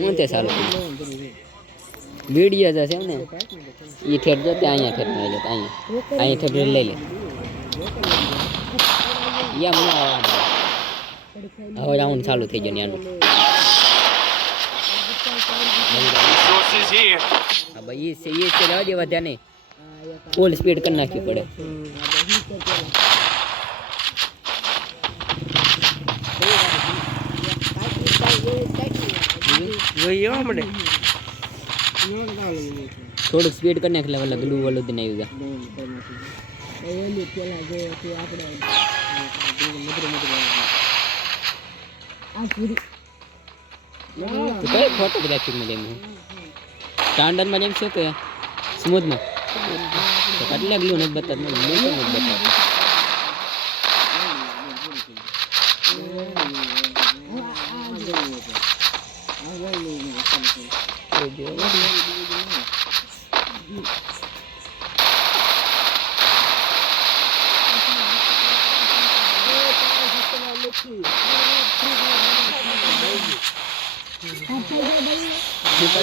હું તે સારું વિડીયો જ છે ને એ ઠેઠ જો ત્યાં અહીંયા ઠેઠ લઈ લે અહીંયા અહીંયા ઠેઠ લઈ લે યા મને અવાજ આવે. હવે રાઉન્ડ ચાલુ થઈ ગયો ત્યાંનું Sources here. હા ભાઈ એ છે એ છે રહેવા દેવા ત્યાં નહીં ફૂલ સ્પીડ કરી નાખવી પડે થોડુંક સ્પીડ કરી નાખ એટલે ઓલા ગ્લુ વાળું જ નહીં આવ્યું તો કઈ ફોટોગ્રાફીમાં જેમ સ્ટાન્ડર્ડમાં જેમ છે કે સ્મૂથમાં તો કેટલા ગ્લુ નથી બતાવતું મોટું નથી બતાવતું ઉપર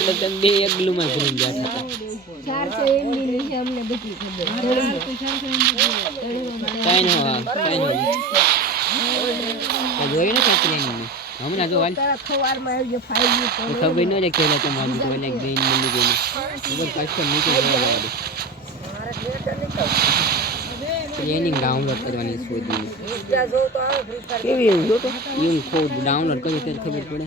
તો તમે બે એક ગ્લુમાં ઘૂમ ગયા હતા ચાર છે એમની નીચે અમને બધી ખબર કઈ ન હોય કઈ ન હોય આ જોયું ને છોકરીની હમણાં જો હાલ ખવારમાં આવી ગયો ફાઈ ગયું તો ખબર ન કે કેલા તમારી તો એટલે ગઈ મળી ગઈ ઉપર કસ્ટમ જોવા દે. એની ડાઉનલોડ કરવાની શોધી કેવી એવું જો તો? એમ ખોદ ડાઉનલોડ કરી ત્યારે ખબર પડે.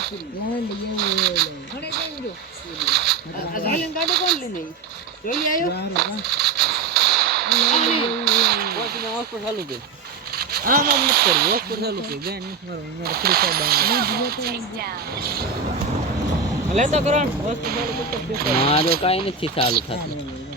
ઘણે કેમ આ ઝાલિંગ કાઢો ચાલુ ગઈ હા મત કરી હોસ્પિટલ ચાલુ ગઈ મારો મારો નથી ચાલુ થતું.